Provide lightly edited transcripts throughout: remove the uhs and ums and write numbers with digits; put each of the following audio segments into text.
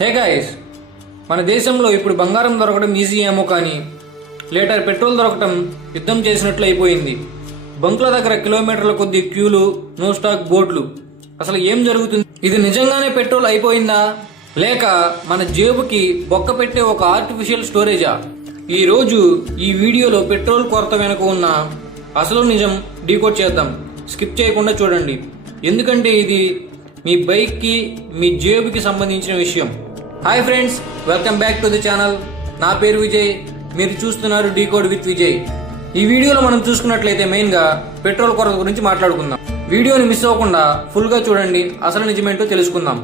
Hey guys, మన దేశంలో ఇప్పుడు బంగారం దొరకడం ఈజీ ఏమో కానీ లీటర్ పెట్రోల్ దొరకటం యుద్ధం చేసినట్లు అయిపోయింది. బంకుల దగ్గర కిలోమీటర్ల కొద్ది క్యూలు, నో స్టాక్ బోర్డులు. అసలు ఏం జరుగుతుంది? ఇది నిజంగానే పెట్రోల్ అయిపోయిందా, లేక మన జేబుకి బొక్క పెట్టే ఒక ఆర్టిఫిషియల్ స్టోరేజా? ఈ రోజు ఈ వీడియోలో పెట్రోల్ కొరత వెనుక ఉన్న అసలు నిజం డీకోడ్ చేద్దాం. స్కిప్ చేయకుండా చూడండి, ఎందుకంటే ఇది మీ బైక్కి, మీ జేబుకి సంబంధించిన విషయం. Hi friends, welcome back to the channel. నా పేరు విజయ్, మీరు చూస్తున్నారు డీకోడ్ విత్ విజయ్. ఈ వీడియోలో మనం చూసుకున్నట్లయితే మెయిన్గా పెట్రోల్ కొరత గురించి మాట్లాడుకుందాం. వీడియోని మిస్ అవ్వకుండా ఫుల్గా చూడండి, అసలు నిజమేంటో తెలుసుకుందాం.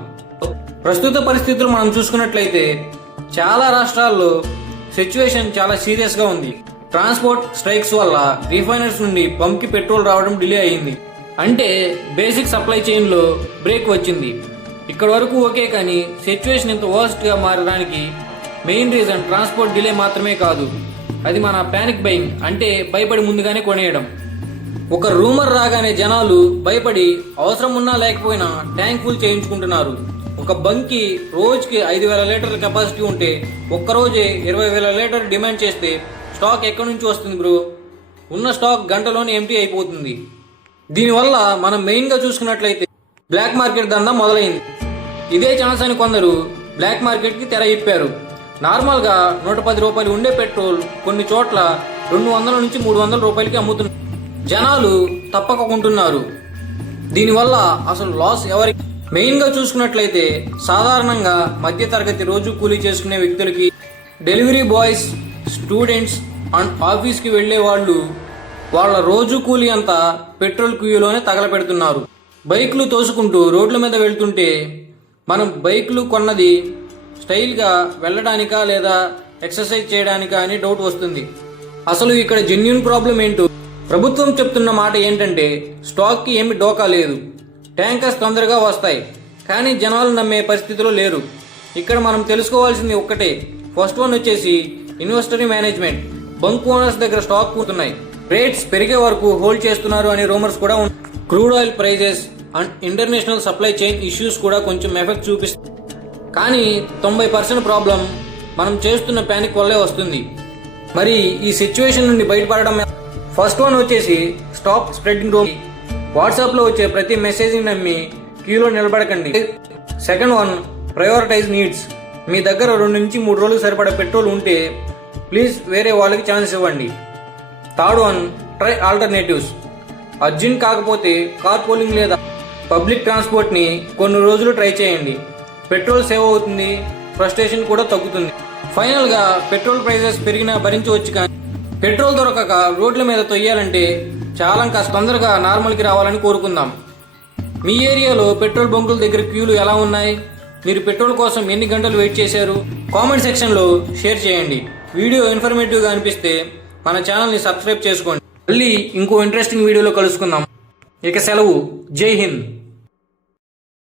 ప్రస్తుత పరిస్థితులు మనం చూసుకున్నట్లయితే చాలా రాష్ట్రాల్లో సిచ్యువేషన్ చాలా సీరియస్గా ఉంది. ట్రాన్స్పోర్ట్ స్ట్రైక్స్ వల్ల రిఫైనర్స్ నుండి పంప్కి పెట్రోల్ రావడం డిలే అయింది. అంటే బేసిక్ సప్లై చైన్లో బ్రేక్ వచ్చింది. ఇక్కడ వరకు ఓకే, కానీ సిచ్యువేషన్ ఇంత వర్స్ట్గా మారడానికి మెయిన్ రీజన్ ట్రాన్స్పోర్ట్ డిలే మాత్రమే కాదు, అది మన ప్యానిక్ బయింగ్, అంటే భయపడి ముందుగానే కొనేయడం. ఒక రూమర్ రాగానే జనాలు భయపడి అవసరం ఉన్నా లేకపోయినా ట్యాంక్ ఫుల్ చేయించుకుంటున్నారు. ఒక బంక్కి రోజుకి 5,000 లీటర్ల కెపాసిటీ ఉంటే ఒక్కరోజే 20,000 లీటర్ డిమాండ్ చేస్తే స్టాక్ ఎక్కడి నుంచి వస్తుంది బ్రో? ఉన్న స్టాక్ గంటలోనే ఎంటీ అయిపోతుంది. దీనివల్ల మనం మెయిన్గా చూసుకున్నట్లయితే బ్లాక్ మార్కెట్ దందా మొదలైంది. ఇదే ఛాన్స్ అని కొందరు బ్లాక్ మార్కెట్కి తెర ఇప్పారు. నార్మల్గా 110 రూపాయలు ఉండే పెట్రోల్ కొన్ని చోట్ల 200 నుంచి 300 రూపాయలకి అమ్ముతున్నారు. జనాలు తప్పక కొంటున్నారు. దీనివల్ల అసలు లాస్ ఎవరికి? మెయిన్గా చూసుకున్నట్లయితే సాధారణంగా మధ్యతరగతి రోజు కూలీ చేసుకునే వ్యక్తులకి, డెలివరీ బాయ్స్, స్టూడెంట్స్ అండ్ ఆఫీస్కి వెళ్లే వాళ్ళు వాళ్ళ రోజు కూలీ అంతా పెట్రోల్ క్యూలోనే తగలపెడుతున్నారు. బైక్లు తోసుకుంటూ రోడ్ల మీద వెళ్తుంటే మనం బైక్లు కొన్నది స్టైల్గా వెళ్ళడానికా లేదా ఎక్సర్సైజ్ చేయడానికా అని డౌట్ వస్తుంది. అసలు ఇక్కడ జెన్యూన్ ప్రాబ్లం ఏంటో ప్రభుత్వం చెప్తున్న మాట ఏంటంటే స్టాక్కి ఏమి డోకా లేదు, ట్యాంకర్స్ తొందరగా వస్తాయి, కానీ జనాలు నమ్మే పరిస్థితిలో లేరు. ఇక్కడ మనం తెలుసుకోవాల్సింది ఒక్కటే, ఫస్ట్ వన్ వచ్చేసి ఇన్వెస్టరీ మేనేజ్మెంట్. బంక్ ఓనర్స్ దగ్గర స్టాక్ కూతున్నాయి, రేట్స్ పెరిగే వరకు హోల్డ్ చేస్తున్నారు అనే రూమర్స్ కూడా ఉన్నాయి. Crude oil prices and international supply chain issues కూడా కొంచెం ఎఫెక్ట్ చూపిస్తాయి. కానీ 90% ప్రాబ్లం మనం చేస్తున్న ప్యానిక్ వల్లే వస్తుంది. మరి ఈ సిచ్యువేషన్ నుండి బయటపడడం ఫస్ట్ వన్ వచ్చేసి స్టాప్ స్ప్రెడింగ్ రూమ్. వాట్సాప్లో వచ్చే ప్రతి మెసేజ్ని నమ్మి క్యూలో నిలబడకండి. Second one, prioritise needs. మీ దగ్గర 2 నుంచి 3 రోజులు సరిపడే పెట్రోల్ ఉంటే ప్లీజ్ వేరే వాళ్ళకి ఛాన్స్ ఇవ్వండి. Third one, try alternatives. Urgent కాకపోతే కార్ పూలింగ్ లేదా పబ్లిక్ ట్రాన్స్పోర్ట్ని కొన్ని రోజులు ట్రై చేయండి. పెట్రోల్ సేవ్ అవుతుంది, ఫ్రస్ట్రేషన్ కూడా తగ్గుతుంది. ఫైనల్గా పెట్రోల్ ప్రైజెస్ పెరిగినా భరించవచ్చు, కానీ పెట్రోల్ దొరకక రోడ్ల మీద తొయ్యాలంటే చాలా కాస్త తొందరగా నార్మల్కి రావాలని కోరుకుందాం. మీ ఏరియాలో పెట్రోల్ బంకుల దగ్గర క్యూలు ఎలా ఉన్నాయి? మీరు పెట్రోల్ కోసం ఎన్ని గంటలు వెయిట్ చేశారు? కామెంట్ సెక్షన్లో షేర్ చేయండి. వీడియో ఇన్ఫర్మేటివ్గా అనిపిస్తే మన ఛానల్ని సబ్స్క్రైబ్ చేసుకోండి. మళ్ళీ ఇంకో ఇంట్రెస్టింగ్ వీడియోలో కలుసుకుందాం. ఇక సెలవు. జై హింద్.